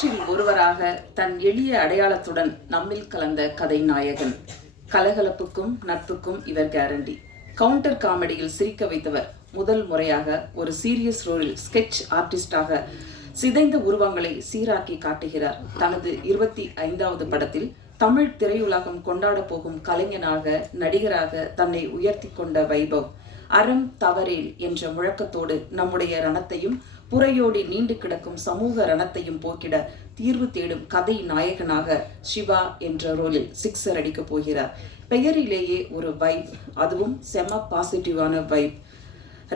நூற்றில் ஒருவராக தன் எளிய அடையாளத்துடன் நம்மில் கலந்த கதை நாயகன். கலகலப்புக்கும் நட்புக்கும் இவர் கேரண்டி. கவுண்டர் காமெடியில் சிரிக்க வைத்தவர். முதல் முறையாக ஒரு சீரியஸ் ரோலில் ஸ்கெட்ச் ஆர்டிஸ்டாக சிதைந்த உருவங்களை சீராக்கி காட்டுகிறார். தனது 25வது படத்தில் தமிழ் திரையுலகம் கொண்டாட போகும் கலைஞனாக, நடிகராக தன்னை உயர்த்தி கொண்ட வைபவ். அறம் தவறேல் என்ற முழக்கத்தோடு நம்முடைய ரணத்தையும் புறையோடி நீண்டு கிடக்கும் சமூக ரணத்தையும் போக்கிட தீர்வு தேடும் கதை நாயகனாக சிவா என்ற ரோலில் சிக்ஸர் அடிக்கப் போகிறார். பெயரிலேயே ஒரு வைப், அதுவும் செம பாசிட்டிவான வைப்.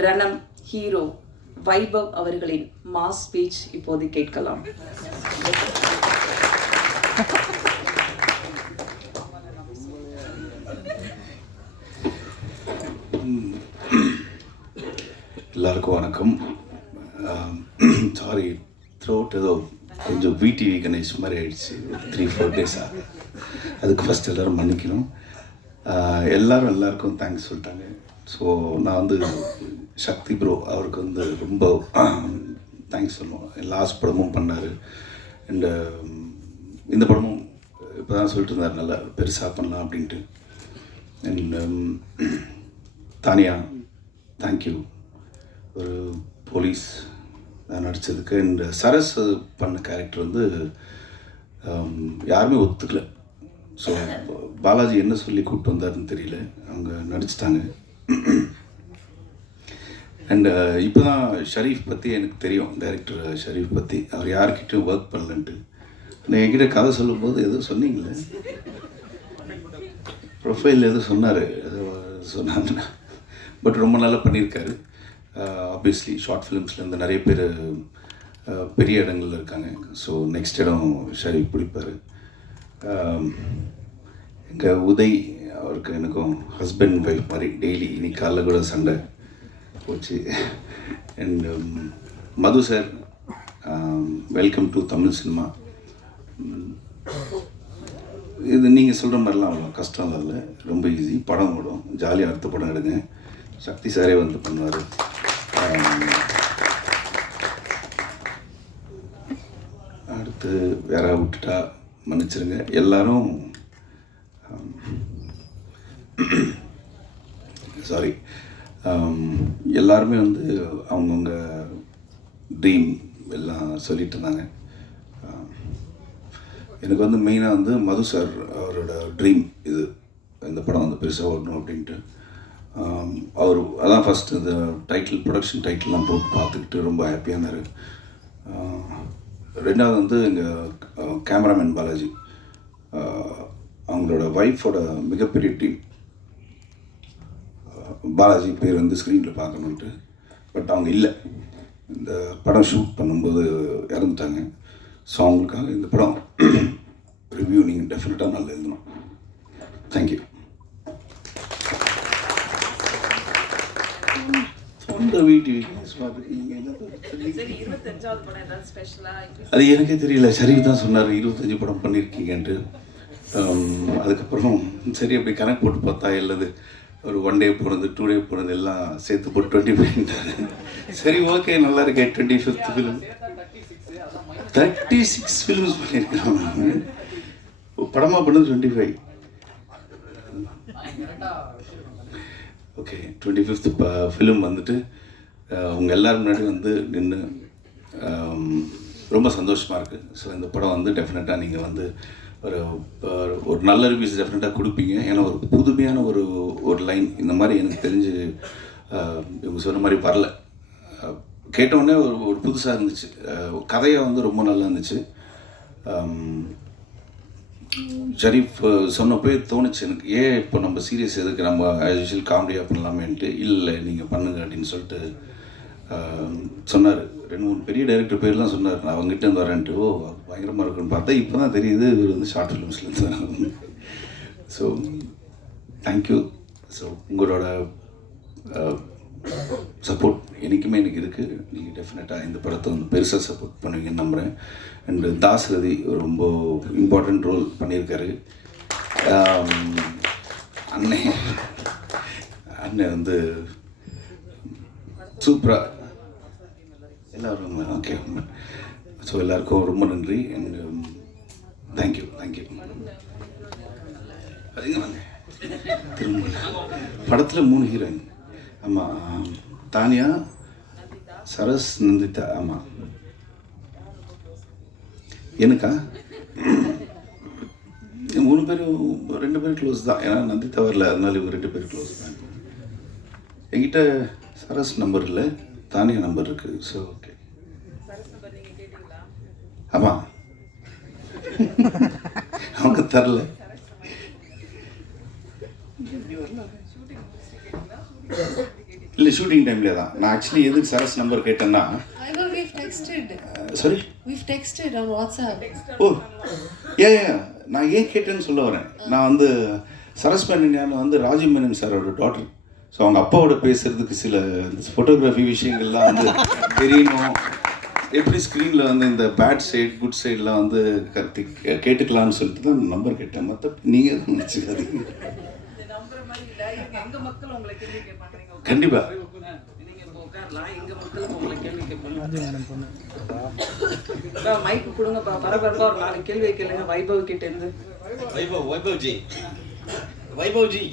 ரணம் ஹீரோ வைபவ் அவர்களின் மாஸ் ஸ்பீச் இப்போது கேட்கலாம். எல்லாருக்கும் வணக்கம். சாரி, த்ரோட் ஏதோ கொஞ்சம் விடிவி கணேஷ் மாதிரி ஆயிடுச்சு 3-4 டேஸாக. அதுக்கு ஃபஸ்ட் எல்லோரும் மன்னிக்கணும். எல்லாருக்கும் தேங்க்ஸ் சொல்லிட்டாங்க. ஸோ நான் வந்து சக்தி ப்ரோ அவருக்கு ரொம்ப தேங்க்ஸ் சொல்லுவோம். லாஸ்ட் படமும் பண்ணார். அண்ட் இந்த படமும் இப்போ தான் சொல்லிட்டு இருந்தார் நல்லா பெருசாக பண்ணலாம் அப்படின்ட்டு. And Tania, thank you. ஒரு போலீஸ் நான் நடித்ததுக்கு. அண்ட் சரஸ் பண்ண கேரக்டர் யாருமே ஒத்துக்கல. ஸோ பாலாஜி என்ன சொல்லி கூப்பிட்டு வந்தாருன்னு தெரியல, அவங்க நடிச்சிட்டாங்க. அண்ட் இப்போ தான் ஷரீஃப் பற்றி எனக்கு தெரியும், டைரக்டர் ஷரீஃப் பற்றி. அவர் யார்கிட்டையும் ஒர்க் பண்ணலன்ட்டு நான் என்கிட்ட கதை சொல்லும்போது எதுவும் சொன்னீங்களே, ப்ரொஃபைல் எதுவும் சொன்னார், சொன்னாங்க. பட் ரொம்ப நல்லா பண்ணியிருக்காரு. ஆப்வியஸ்லி ஷார்ட் ஃபிலிம்ஸ்லேருந்து நிறைய பேர் பெரிய இடங்களில் இருக்காங்க. ஸோ நெக்ஸ்ட் இடம் ஷரீஃப் பிடிப்பார். எங்கள் உதய் அவருக்கு எனக்கும் ஹஸ்பண்ட் ஒய்ஃப் மாதிரி டெய்லி, இன்னைக்கு காலைல கூட சண்டை போச்சு. And Madhu sir, welcome to Tamil cinema. இது நீங்கள் சொல்கிற மாதிரிலாம் அவ்வளோ கஷ்டம் இல்லை, ரொம்ப ஈஸி. படம் ஓடும், ஜாலியாக அடுத்த படம் எடுங்க. சக்தி சாரே பண்ணுவார். அடுத்து வேற விட்டுட்டா மன்னிச்சிருங்க எல்லாரும். சாரி. எல்லாருமே அவங்கவுங்க ட்ரீம் எல்லாம் சொல்லிட்டு இருந்தாங்க. எனக்கு மெயினாக மது சார் அவரோட ட்ரீம் இது, இந்த படம் பெருசாக ஓடணும் அப்படின்ட்டு. அவர் அதான் ஃபஸ்ட்டு இந்த டைட்டில், ப்ரொடக்ஷன் டைட்டில்லாம் போட்டு பார்த்துக்கிட்டு ரொம்ப ஹாப்பியாக இருந்தார். ரெண்டாவது எங்கள் கேமராமேன் பாலாஜி, அவங்களோட ஒய்ஃபோட மிகப்பெரிய டீம். பாலாஜி பேர் ஸ்க்ரீனில் பார்க்கணுன்ட்டு, பட் அவங்க இல்லை, இந்த படம் ஷூட் பண்ணும்போது இறந்துட்டாங்க. ஸோ அவங்களுக்காக இந்த படம் ரிவ்யூ நீங்கள் டெஃபினட்டாக நல்லா எழுதணும். தேங்க்யூ. அது எனக்கே தெரியல, ஷரீஃப் தான் சொன்னார் 25 படம் பண்ணியிருக்கீங்கன்ட்டு. அதுக்கப்புறம் சரி அப்படி கணக்கு போட்டு பார்த்தா இல்லது ஒரு 1 டே போனது, 2 டே போனது எல்லாம் சேர்த்து போட்டு 25. சரி ஓகே, நல்லா இருக்கே. 25th ஃபிலிம், 36 ஃபிலிம்ஸ் பண்ணியிருக்காங்க. படமாக பண்ணது 25. ஓகே, 25th ஃபிலிம் உங்கள் எல்லோரும் முன்னாடி நின்று ரொம்ப சந்தோஷமாக இருக்குது. ஸோ இந்த படம் டெஃபினட்டாக நீங்கள் ஒரு நல்ல ரிவ்யூஸ் டெஃபினட்டாக கொடுப்பீங்க. ஏன்னா ஒரு புதுமையான ஒரு லைன் இந்த மாதிரி எனக்கு தெரிஞ்சு இவங்க சொன்ன மாதிரி வரல. கேட்டவுடனே ஒரு புதுசாக இருந்துச்சு. கதையாக ரொம்ப நல்லா இருந்துச்சு. ஷரீஃப் சொன்னப்போ தோணுச்சு எனக்கு, ஏன் இப்போ நம்ம சீரியஸ் எதுக்கு, நம்ம ஆஸ் யூஷுவல் காமெடியாக பண்ணலாமேன்ட்டு. இல்லை நீங்கள் பண்ணுங்க அப்படின்னு சொல்லிட்டு சொன்னார். 2-3 பெரிய டைரக்டர் பேர்லாம் சொன்னார். நான் அவங்ககிட்ட வரேன்ட்டு. ஓ பயங்கரமாக இருக்குன்னு பார்த்தா இப்போ தான் தெரியுது இவர் ஷார்ட் ஃபிலிம்ஸ்லேருந்து வராங்க. So thank you. ஸோ உங்களோட சப்போர்ட் என்றைக்குமே எனக்கு இருக்குது. நீங்கள் டெஃபினட்டாக இந்த படத்தை பெருசாக சப்போர்ட் பண்ணுவீங்கன்னு நம்புகிறேன். அண்டு தாஸ்ரதி ரொம்ப இம்பார்ட்டண்ட் ரோல் பண்ணியிருக்காரு. அண்ணன் சூப்பராக எல்லோரும் ஓகே. ஸோ ஸோ எல்லாருக்கும் ரொம்ப நன்றி அண்ட் தேங்க்யூ. அதுங்க வாங்க திரும்ப படத்தில் 3 ஹீரோயின். ஆமாம், தானியா, சரஸ், நந்திதா. ஆமாம், எனக்கா 3 பேரும் 2 பேரும் க்ளோஸ் தான். ஏன்னா நந்திதா வரல, அதனால இவங்க 2 பேரும் க்ளோஸ் தான். என்கிட்ட சரஸ் நம்பர் இல்லை, தானியா நம்பர் இருக்குது. So okay. ஆமாம், அவங்க தரல. இல்லை, ஷூட்டிங் டைம்லேயே தான். நான் ஆக்சுவலி எதுக்கு சரஸ் நம்பர் கேட்டேன்னா, sorry we've texted on WhatsApp. ஓ நான் ஏன் கேட்டேன்னு சொல்ல வரேன். நான் வந்து சரஸ் மேனன் வந்து ராஜீவ் மேனன் சாரோட டாட்டர். ஸோ அவங்க அப்பாவோட பேசுகிறதுக்கு சில ஃபோட்டோகிராஃபி விஷயங்கள்லாம் வந்து தெரியணும். எப்படி ஸ்க்ரீனில் வந்து இந்த பேட் சைட் குட் சைட்லாம் வந்து கேட்டுக்கலாம்னு சொல்லிட்டு தான் நம்பர் கேட்டேன். மற்ற நீங்கள் எதுவும் நினச்சிக்காதீங்க. கண்டிப்பாக மைக்கு கொடுங்கப்பா, பரபரப்பா ஒரு 4 கேள்வி கேளுங்க. வைபவ் கிட்ட இருந்து. வைபவ்ஜி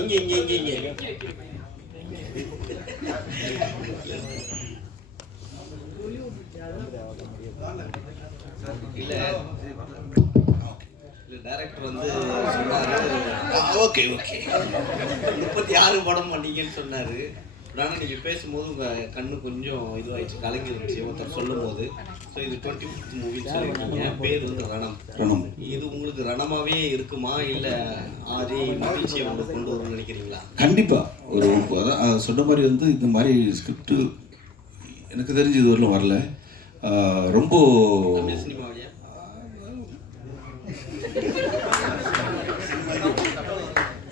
இங்க இல்ல டைரக்டர் வந்து சொன்னாரு, ஓகே 36 படம் பண்ணீங்கன்னு சொன்னாரு. ஆனால் நீங்கள் பேசும்போது உங்கள் கண்ணு கொஞ்சம் இதுவாகிடுச்சு, கலங்கிருந்துச்சு ஒருத்தர் சொல்லும் போது. ஸோ இது 25th மூவின்னு சொல்லியிருக்கீங்க. பேர் வந்து ரணம். இது உங்களுக்கு ரணமாகவே இருக்குமா, இல்லை அதே மகிழ்ச்சியை உங்களுக்கு கொண்டு வரணும்னு நினைக்கிறீங்களா? கண்டிப்பாக ஒரு அதான் சொன்ன மாதிரி வந்து இந்த மாதிரி ஸ்கிரிப்டு எனக்கு தெரிஞ்சு இது வரலும் வரல. ரொம்ப சினிமாவிலையா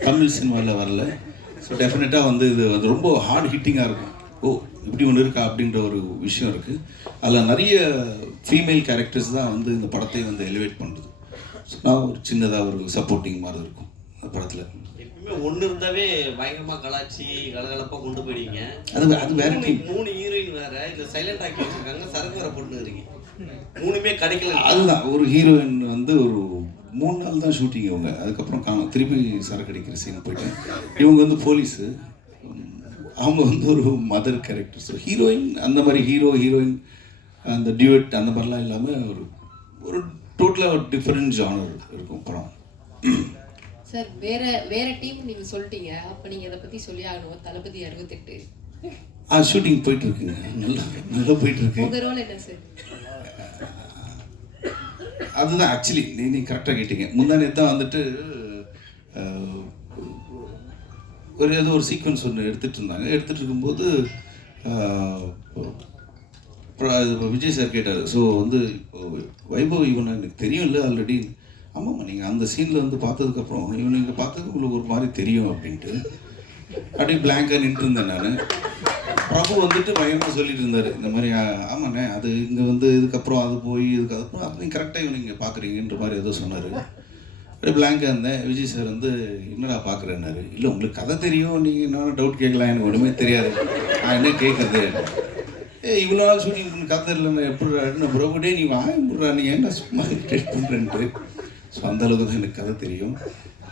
தமிழ் சினிமாவில் வரல. ஸோ டெஃபினட்டாக வந்து இது வந்து ரொம்ப ஹார்ட் ஹிட்டிங்காக இருக்கும். ஓ இப்படி ஒன்று இருக்கா அப்படின்ற ஒரு விஷயம் இருக்குது. அதில் நிறைய ஃபீமேல் கேரக்டர்ஸ் தான் வந்து இந்த படத்தை வந்து எலிவேட் பண்ணுறது. ஸோ நான் ஒரு சின்னதாக ஒரு சப்போர்ட்டிங் மாதிரி இருக்கும் அந்த படத்தில். எப்பவுமே ஒன்று இருந்தாவே பயங்கரமாக கலாச்சி கலகலப்பாக கொண்டு போயிடுவீங்க. அது வேற 3 ஹீரோயின் வேற, இந்த சைலண்ட் ஆக்கி வச்சுருக்காங்க, சரக்கு வேற போட்டு இருக்கீங்க. 3மே கிடைக்கல. அதுதான் ஒரு ஹீரோயின் வந்து ஒரு 3 நாள் தான் ஷூட்டிங். இவங்க அதுக்கப்புறம் திருப்பி சரக்கு அடிக்கிற சீன் போயிட்டேன். இவங்க வந்து போலீஸு, அவங்க வந்து ஒரு மதர் கேரக்டர். ஸோ ஹீரோயின் அந்த மாதிரி ஹீரோயின் அந்த டியூட் அந்த மாதிரிலாம் இல்லாமல் ஒரு டோட்டலாக ஒரு டிஃப்ரெண்ட் ஜானர் இருக்கும் படம். சார் வேற டீம் நீங்கள் சொல்லிட்டீங்க, அப்போ நீங்கள் இதை பற்றி சொல்லி ஆகணும். தளபதி 68 ஷூட்டிங் போயிட்டு இருக்குங்க, நல்லா போயிட்டு இருக்கு. உங்கள் ரோல் என்ன சார்? அதுதான் ஆக்சுவலி நீ கரெக்டாக கேட்டீங்க. முந்தானே தான் வந்துட்டு ஏதோ ஒரு சீக்வன்ஸ் ஒன்று எடுத்துகிட்டு இருந்தாங்க. எடுத்துகிட்டு இருக்கும்போது விஜய் சார் கேட்டார், ஸோ வந்து இப்போ வைபவ் இவனை எனக்கு தெரியும் இல்லை ஆல்ரெடி. ஆமாம்மா, நீங்கள் அந்த சீனில் வந்து பார்த்ததுக்கப்புறம் இவனை இங்கே பார்த்தது உங்களுக்கு ஒரு மாதிரி தெரியும் அப்படின்ட்டு அப்படியே பிளாங்காக நின்றுருந்தேன் நான். பிரபு வந்துட்டு பயமாக சொல்லிட்டு இருந்தார் இந்த மாதிரி, ஆமாண்ணே அது இங்கே வந்து இதுக்கப்புறம் அது போய் இதுக்கப்புறம் அது நீங்கள் கரெக்டாக இவனை இங்கே பார்க்குறீங்கன்ற மாதிரி ஏதோ சொன்னார். அப்படியே பிளாங்காக இருந்தேன். விஜய் சார் வந்து என்னடா பார்க்குறேன்னாரு. இல்லை உங்களுக்கு கதை தெரியும், நீங்கள் என்ன டவுட் கேட்கலாம், எனக்கு ஒன்றுமே தெரியாது, நான் என்ன கேட்குறது, இவ்வளோ நாள் ஷூட்டிங் பண்ணி கதை இல்லைன்னா எப்படி பிரபுடே நீ வாங்கிடுறா, நீ என்ன சும்மா டெஸ்ட் பண்ணுறேன்ட்டு. ஸோ அந்தளவுக்கு தான் எனக்கு கதை தெரியும்.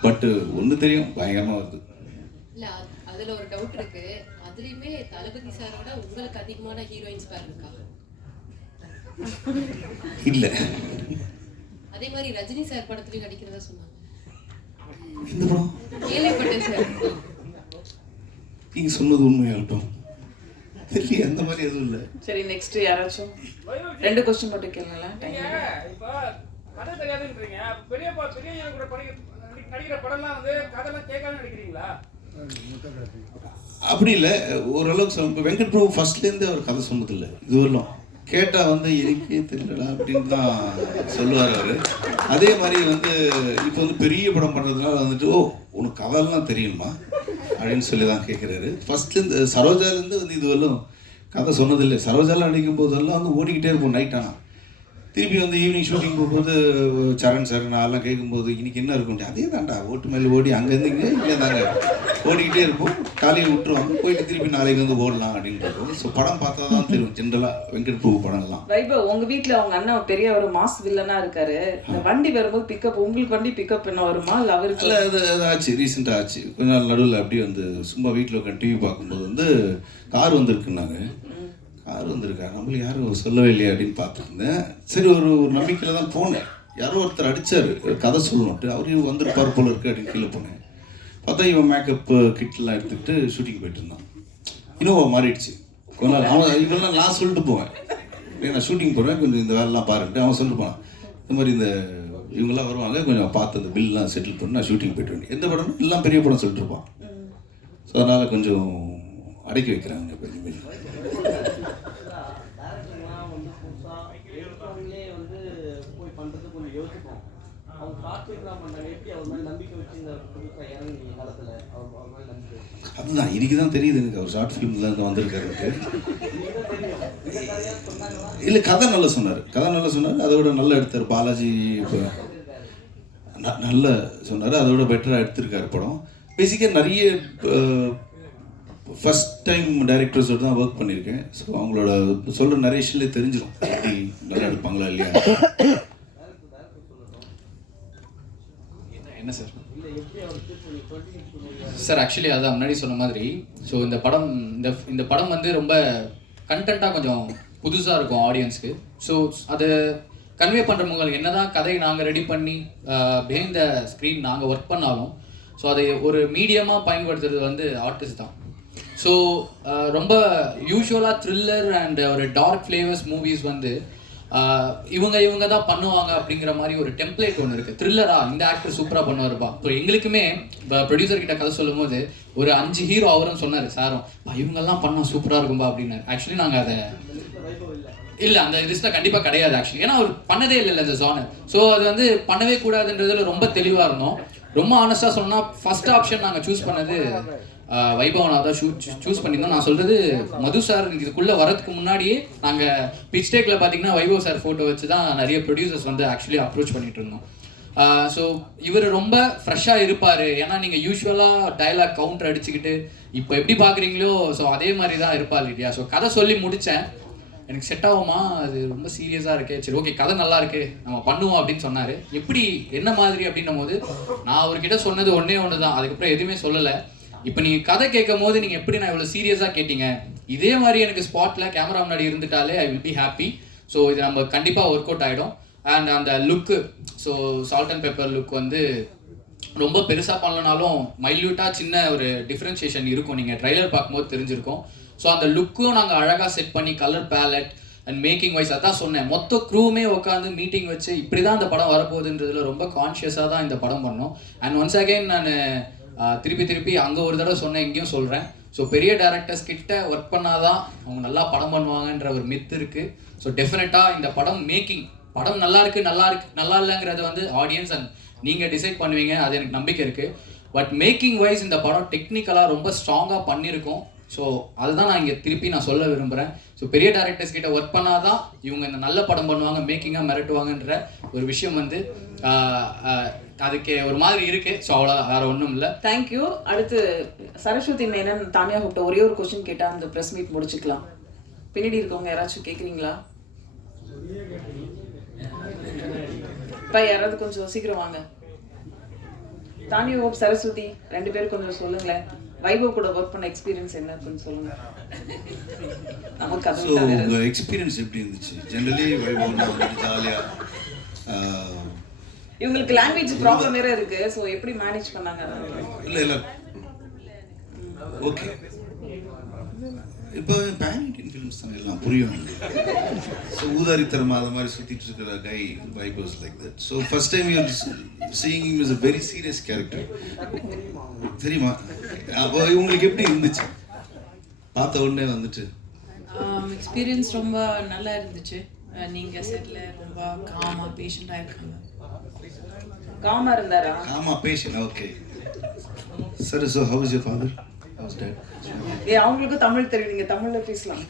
பட்டு ஒன்று தெரியும், பயங்கரமாக வருது. இல்லை அதில் ஒரு டவுட் இருக்குது. அதுலேயுமே தளபதி சாரோட உங்களுக்கு அதிகமான ஹீரோயின்ஸ் பேர் இருக்கா? இல்லை. அதே மாதிரி ரஜினி சார் படத்துலையும் நடிக்கிறதா சொன்னாங்க. இந்த படம் கேள்விப்பட்டேன் சார். நீங்கள் சொன்னது உண்மையாகட்டும் தெரியல, அந்த மாதிரி எதுவும் இல்லை. சரி, நெக்ஸ்ட் யாராச்சும் 2 கொஸ்டின் மட்டும் கேளுங்களேன். இப்போ கதை தெரியாதுன்றீங்க, பெரிய கூட நடிக்கிற படம்லாம் வந்து கதைலாம் கேட்காம நடிக்கிறீங்களா? அப்படி இல்லை, ஓரளவுக்கு இப்போ வெங்கட் பிரபு ஃபர்ஸ்ட்லேருந்து அவர் கதை சொன்னதில்லை. இது வரலாம் கேட்டால் வந்து எனக்கே தெரியலடா அப்படின்னு தான் சொல்லுவார் அவர். அதே மாதிரி வந்து இப்போ வந்து பெரிய படம் பண்ணுறதுனால வந்துட்டு ஓ உனக்கு கதைலாம் தெரியுமா அப்படின்னு சொல்லி தான் கேட்குறாரு. ஃபர்ஸ்ட்லேருந்து சரோஜாலேருந்து வந்து இது வரலாம் கதை சொன்னதில்லை. சரோஜாலாம் நடிக்கும் போதெல்லாம் வந்து ஓடிக்கிட்டே இருப்போம் நைட். ஆனால் திருப்பி வந்து ஈவினிங் ஷூட்டிங் போகும்போது சரண் சார் நான் எல்லாம் கேட்கும்போது இன்னைக்கு என்ன இருக்கும், அதே தான்டா ஓட்டு மேலே ஓடி அங்கேருந்து இங்கே தாங்க ஓடிக்கிட்டே இருக்கும். காலையில் விட்டுருவாங்க, போயிட்டு திருப்பி நாளைக்கு வந்து ஓடலாம் அப்படின்னு இருக்கும். ஸோ படம் பார்த்தா தான் தெரியும் ஜென்ரலாக வெங்கட் பிரபு படம்லாம். வைபவ், உங்க வீட்ல அவங்க அண்ணன் பெரிய ஒரு மாஸ் வில்லனா இருக்காரு. இந்த வண்டி வரும்போது பிக்கப், உங்களுக்கு வண்டி பிக்கப் என்ன வருமா இல்லை அவருக்கு? இல்லை, அது ஆச்சு, ரீசெண்டாக ஆச்சு. கொஞ்ச நாள் நடுவில் அப்படியே வந்து சும்மா வீட்டில் உட்காந்து டிவி பார்க்கும்போது வந்து கார் வந்திருக்குன்னாங்க. கார் வந்திருக்கா, நம்மளுக்கு யாரும் சொல்லவே இல்லையா அப்படின்னு பார்த்துருந்தேன். சரி, ஒரு நம்பிக்கையில் தான் போனேன். யாரோ ஒருத்தர் அடித்தார், கதை சொல்லணுன்ட்டு. அவரையும் வந்துருப்பார் போல இருக்கு அப்படின்னு கீழே போனேன். பார்த்தா இவன் மேக்கப்பு கிட்லாம் எடுத்துக்கிட்டு ஷூட்டிங் போயிட்டு இருந்தான். இன்னும் மாறிடுச்சு கொஞ்ச நாள். அவன் இவெல்லாம் நான் சொல்லிட்டு போவேன், நான் ஷூட்டிங் போகிறேன், கொஞ்சம் இந்த வேலைலாம் பாருன்ட்டு அவன் சொல்லிட்டு போனான். இந்த மாதிரி இந்த இவங்கெல்லாம் வருவாங்க, கொஞ்சம் பார்த்து அந்த பில்லாம் செட்டில் பண்ணி நான் ஷூட்டிங் போயிட்டு வேண்டிய எந்த படம்னு எல்லாம் பெரிய படம் சொல்லிட்டு இருப்பான். ஸோ அதனால் கொஞ்சம் அடக்கி வைக்கிறாங்க கொஞ்சம். அதுதான் இன்னைக்கு தான் தெரியுது எனக்கு, அவர் ஷார்ட் ஃபிலிம்ல இருந்து வந்திருக்காரு. இல்லை, கதை நல்லா சொன்னார், அதோட நல்லா எடுத்தார். பாலாஜி இப்போ நல்ல சொன்னார், அதோட பெட்டராக எடுத்திருக்காரு படம். பேசிக்காக நிறைய ஃபஸ்ட் டைம் டைரக்டர்ஸோடு தான் ஒர்க் பண்ணியிருக்கேன். ஸோ அவங்களோட சொல்கிற நரேஷன்லேயே தெரிஞ்சிடும் எப்படி நல்லா எடுப்பாங்களா இல்லையா. என்ன சார் ஆக்சுவலி அதான் முன்னாடி சொன்ன மாதிரி. ஸோ இந்த படம் வந்து ரொம்ப கண்டென்ட்டாக கொஞ்சம் புதுசாக இருக்கும் ஆடியன்ஸ்க்கு. ஸோ அதை கன்வே பண்ணுற உங்களுக்கு என்ன தான் கதையை நாங்கள் ரெடி பண்ணி பிஹைண்ட் த ஸ்க்ரீன் நாங்கள் ஒர்க் பண்ணாலும், ஸோ அதை ஒரு மீடியமாக பயன்படுத்துறது வந்து ஆர்டிஸ்ட் தான். ஸோ ரொம்ப யூஸ்வலாக த்ரில்லர் அண்ட் ஒரு டார்க் ஃப்ளேவர்ஸ் மூவிஸ் வந்து இவங்க தான் பண்ணுவாங்க அப்படிங்கிற மாதிரி ஒரு டெம்ப்ளேட் ஒன்று இருக்குது. த்ரில்லரா இந்த ஆக்டர் சூப்பராக பண்ணுவாருப்பா. ஸோ எங்களுக்குமே இப்போ ப்ரொடியூசர் கிட்ட கதை சொல்லும் போது ஒரு 5 ஹீரோ அவரும் சொன்னார், சாரும் இவங்கெல்லாம் பண்ணால் சூப்பராக இருக்கும்பா அப்படின்னாரு. ஆக்சுவலி நாங்கள் அதை இல்லை, அந்த லிஸ்ட்டில் கண்டிப்பாக கிடையாது ஆக்சுவலி. ஏன்னா அவர் பண்ணதே இல்லை இந்த ஜானர். ஸோ அது வந்து பண்ணவே கூடாதுன்றதுல ரொம்ப தெளிவாக இருந்தோம். ரொம்ப ஆனஸ்டாக சொன்னால் ஃபர்ஸ்ட் ஆப்ஷன் நாங்கள் சூஸ் பண்ணது வைபவனா தான் சூஸ் பண்ணியிருந்தோம். நான் சொல்கிறது மது சார் இதுக்குள்ளே வரதுக்கு முன்னாடியே நாங்கள் பிச் டேக்கில் பார்த்தீங்கன்னா வைபவ் சார் ஃபோட்டோ வச்சு தான் நிறைய ப்ரொடியூசர்ஸ் வந்து ஆக்சுவலி அப்ரோச் பண்ணிட்டு இருந்தோம். ஸோ இவர் ரொம்ப ஃப்ரெஷ்ஷாக இருப்பார். ஏன்னா நீங்கள் யூஸ்வலாக டைலாக் கவுண்டர் அடிச்சுக்கிட்டு இப்போ எப்படி பார்க்குறீங்களோ ஸோ அதே மாதிரி தான் இருப்பார் இல்லையா. ஸோ கதை சொல்லி முடித்தேன், எனக்கு செட் ஆகுமா, அது ரொம்ப சீரியஸாக இருக்கே, சரி ஓகே கதை நல்லா இருக்கு நம்ம பண்ணுவோம் அப்படின்னு சொன்னார். எப்படி என்ன மாதிரி அப்படின்னும் போது நான் அவர்கிட்ட சொன்னது ஒன்று தான், அதுக்கப்புறம் எதுவுமே சொல்லலை. இப்போ நீங்கள் கதை கேட்கும் போது நீங்கள் எப்படி நான் இவ்வளோ சீரியஸாக கேட்டீங்க, இதே மாதிரி எனக்கு ஸ்பாட்டில் கேமரா முன்னாடி இருந்துட்டாலே I will be happy. So இது நம்ம கண்டிப்பாக ஒர்க் அவுட் ஆகிடும். அண்ட் அந்த look, so salt and pepper look வந்து ரொம்ப பெருசாக பண்ணலனாலும் மைல்யூட்டாக சின்ன ஒரு டிஃப்ரென்ஷியேஷன் இருக்கும், நீங்கள் ட்ரைலர் பார்க்கும்போது தெரிஞ்சிருக்கும். ஸோ அந்த லுக்கும் நாங்கள் அழகாக செட் பண்ணி colour palette and making wise அதான் சொன்னேன், மொத்த க்ரூவுமே உட்காந்து மீட்டிங் வச்சு இப்படி தான் இந்த படம் வரப்போகுதுன்றதுல ரொம்ப கான்ஷியஸாக தான் இந்த படம் பண்ணோம். அண்ட் ஒன்ஸ் அகெயின் நான் திருப்பி அங்கே ஒரு தடவை சொன்னேன், இங்கேயும் சொல்கிறேன். ஸோ பெரிய டேரக்டர்ஸ் கிட்ட ஒர்க் பண்ணாதான் அவங்க நல்லா படம் பண்ணுவாங்கன்ற ஒரு மித்து இருக்குது. ஸோ டெஃபினட்டாக இந்த படம் படம் நல்லா இல்லைங்கிறத வந்து ஆடியன்ஸ் அண்ட் நீங்கள் டிசைட் பண்ணுவீங்க, அது எனக்கு நம்பிக்கை இருக்குது. பட் மேக்கிங் வைஸ் இந்த படம் டெக்னிக்கலாக ரொம்ப ஸ்ட்ராங்காக பண்ணியிருக்கோம். ஸோ அதுதான் நான் இங்கே திருப்பி சொல்ல விரும்புகிறேன். ஸோ பெரிய டேரக்டர்ஸ் கிட்ட ஒர்க் பண்ணாதான் இவங்க இந்த நல்ல படம் பண்ணுவாங்க, மேக்கிங்காக மிரட்டுவாங்கன்ற ஒரு விஷயம் வந்து அதுக்கு ஒரு மாதிரி இருக்குது. ஸோ அவ்வளோ வேறு ஒன்றும் இல்லை. தேங்க்யூ. அடுத்து சரஸ்வதி மேனன் தானியா கூப்பிட்ட ஒரே ஒரு கொஸ்டின் கேட்டால் அந்த ப்ரெஸ் மீட் முடிச்சுக்கலாம். பின்னாடி இருக்கவங்க யாராச்சும் கேட்குறீங்களா? இப்போ யாராவது கொஞ்சம் சீக்கிரம் வாங்க. தானியா ஹோப், சரஸ்வதி 2 பேரும் கொஞ்சம் சொல்லுங்களேன். வைபவ் கூட ஒர்க் பண்ண எக்ஸ்பீரியன்ஸ் என்ன இருக்குன்னு சொல்லுங்க. நமக்கு அது உங்கள் எக்ஸ்பீரியன்ஸ் எப்படி இருந்துச்சு? ஜெனரலி வைபவ் ஜாலியாக, இவங்களுக்கு லாங்குவேஜ் ப்ராப்ளம் வேற இருக்கு. ஸோ எப்படி மேனேஜ் பண்ணாங்க? இல்லை ஓகே. இப்போ பேன் இண்டியன் ஃபிலிம்ஸ் தான் எல்லாம் புரியும். ஸோ ஊதாரித்தரமாக அது மாதிரி சுற்றிட்டு இருக்கிற guy vibes like that. So first time you seeing him is a very serious character, தெரியுமா? அப்போ உங்களுக்கு எப்படி இருந்துச்சு பார்த்த உடனே வந்துட்டு? எக்ஸ்பீரியன்ஸ் ரொம்ப நல்லா இருந்துச்சு. நீங்கள் செட்டில் ரொம்ப காமாக பேஷண்ட்டாக இருக்காங்க. காமாக இருந்தாரா? காமாக பேஷண்ட், ஓகே. சரி, so how is your father? அவங்களுக்கும் தமிழ் தெரியும், நீங்கள் தமிழில் பேசலாம்.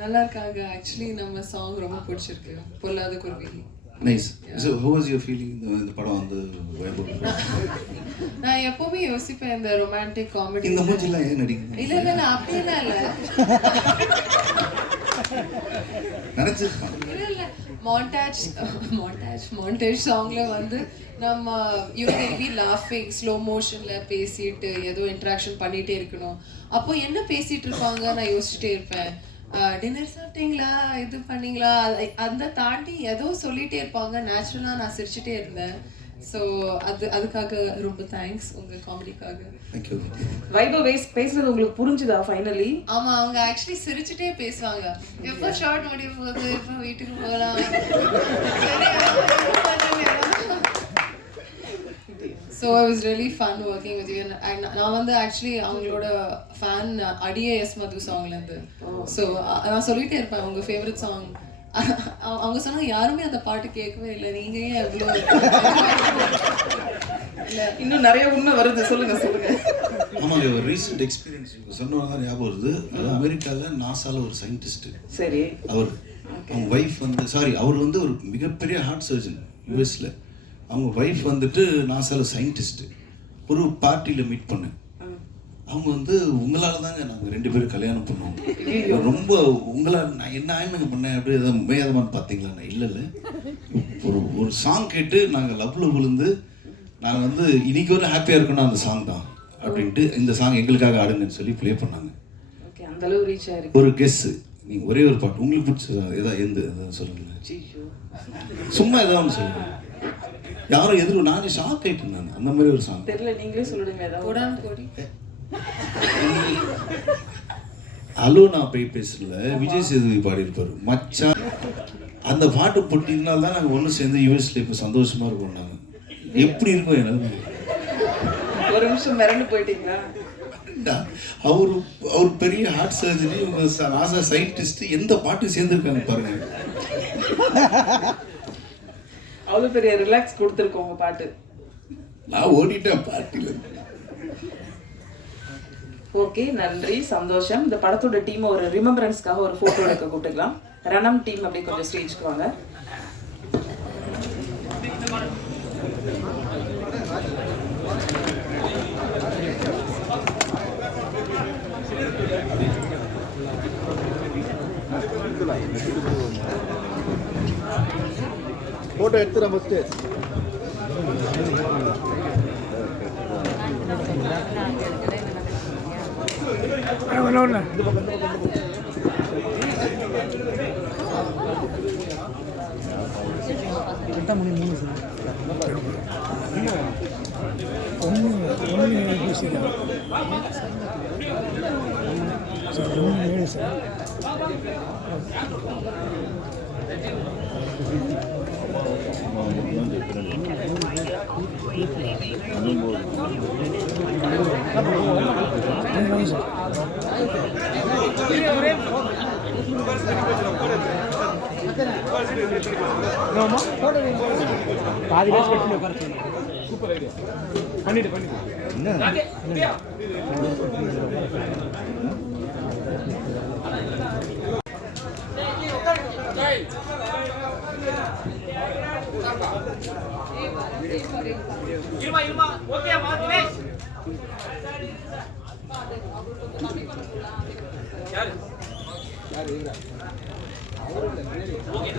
நல்லா இருக்காங்க. ஆக்சுவலி நம்ம சாங் ரொம்ப பிடிச்சிருக்கு, பொல்லாத குருவி. Nice. So how was your feeling இந்த படம் வந்து? நான் நான் எப்பவுமே யோசிப்பேன் இந்த ரொமான்டிக் காமெடி. இந்த மூஞ்சிலாம் ஏன் நடிக்கிறீங்க? இல்ல இல்ல நான் அப்படியெல்லாம் இல்ல. நினைச்சிருக்கேன். இல்ல இல்ல மாண்டேஜ் சாங்ல வந்து நம்ம யூ கேன் பி லாஃபிங் ஸ்லோ மோஷன்ல பேசிட்டு ஏதோ இன்டராக்ஷன் பண்ணிட்டே இருக்கணும். அப்போ என்ன பேசிட்டு இருப்பாங்க நான் யோசிச்சுட்டே இருப்பேன். டின்னர் சாப்பிட்டீங்களா, இது பண்ணீங்களா, அந்த தாண்டி ஏதோ சொல்லிட்டே இருப்பாங்க. நேச்சுரலா நான் சிரிச்சுட்டே இருந்தேன். ஸோ அதுக்காக ரொம்ப தேங்க்ஸ் உங்க காமெடிக்காக. தேங்க்யூ. வைபவ் பேசுறது உங்களுக்கு புரிஞ்சுதா ஃபைனலி? ஆமா, அவங்க ஆக்சுவலி சிரிச்சுட்டே பேசுவாங்க. எப்போ ஷார்ட் முடிய போகுது, எப்போ வீட்டுக்கு போகலாம். So it was really fun working with you. And நான் வந்து ஆக்சுவலி அவங்களோட ஃபேன் அடியே எஸ் மது சாங்லேருந்து. ஸோ நான் சொல்லிட்டே இருப்பேன் உங்கள் ஃபேவரட் சாங். அவங்க சொன்னாங்க யாருமே அந்த பாட்டு கேட்கவே இல்லை, நீங்க ஏன் எவ்வளோ இல்லை இன்னும் நிறைய உண்மை வருது. சொல்லுங்க. ஆமாங்க, ஒரு ரீசெண்ட் எக்ஸ்பீரியன்ஸ் சொன்னவங்க தான் ஞாபகம் வருது. அது அமெரிக்காவில் நாசாவில் ஒரு சயின்டிஸ்ட்டு. சரி. அவங்க ஒய்ஃப் வந்து அவர் வந்து ஒரு மிகப்பெரிய ஹார்ட் சர்ஜன் யூஎஸில். அவங்க ஒய்ஃப் வந்துட்டு நாசாவில் சயின்டிஸ்ட்டு. ஒரு பார்ட்டியில் மீட் பண்ணேன். அவங்க வந்து உங்களால் தாங்க நாங்கள் 2 பேரும் கல்யாணம் பண்ணுவோம், ரொம்ப உங்களால் நான் என்ன ஆயினுங்க பண்ணேன் அப்படி எதாவது மேதமானு பார்த்தீங்களா? நான் இல்லை ஒரு சாங் கேட்டு நாங்கள் லவ்வில் விழுந்து நாங்கள் வந்து இன்னைக்கு ஒரு ஹாப்பியாக இருக்கணும் அந்த சாங் தான் அப்படின்ட்டு இந்த சாங் எங்களுக்காக ஆடுங்கன்னு சொல்லி ப்ளே பண்ணாங்க. ஓகே, அந்த அளவு ரீச் ஆயிருக்கு. ஒரு கெஸ்ஸு, நீங்கள் ஒரே ஒரு பாட்டு உங்களுக்கு பிடிச்சதா எதாவது எதாவது சொல்லுங்களேன். சும்மா ஏதாவது ஒன்று சொல்லுங்கள். யாரும் எதிர்ப்பு நானே ஷாக் ஆகிட்டேன். நான் அந்த மாதிரி ஒரு சாங் தெரியல, நீங்களே சொல்லிடுங்க ஏதாவது. கோடி ஹலோ நான் போய் பேசல விஜய் சேதுபதி பாடியிருப்பார் மச்சான். அந்த பாட்டு போட்டினால தான் நாங்கள் ஒன்று சேர்ந்து யூஎஸ்ல இப்போ சந்தோஷமா இருக்கோம். நாங்கள் எப்படி இருக்கோம் எனக்கு ஒரு நிமிஷம் மிரண்டு போயிட்டீங்களா? அவர் பெரிய ஹார்ட் சர்ஜரி, இவங்க நாசா சயின்டிஸ்ட், எந்த பாட்டு சேர்ந்துருக்காங்க பாருங்க. அவ்வளோ பெரிய ரிலாக்ஸ் கொடுத்துருக்கோம் உங்க பாட்டு. நான் ஓடிட்டேன் பாட்டில். ஓகே, நன்றி, சந்தோஷம். இந்த படத்தோட டீம் ஒரு ரிமெம்பரன்ஸ்க்காக ஒரு ஃபோட்டோ எடுக்க கூப்பிட்டுக்கலாம். ரணம் டீம் அப்படியே கொஞ்சம் ஸ்டேஜ்க்கு வாங்க. ஃபோட்டோ எடுத்துறேன் ஃபஸ்ட்டு. பாதி பேஸ் கட்டி உட்கார சொல்லுங்க. Super idea. பண்ணிட்டு இருமா ஓகேமா தினேஷ் யாரு ஓகே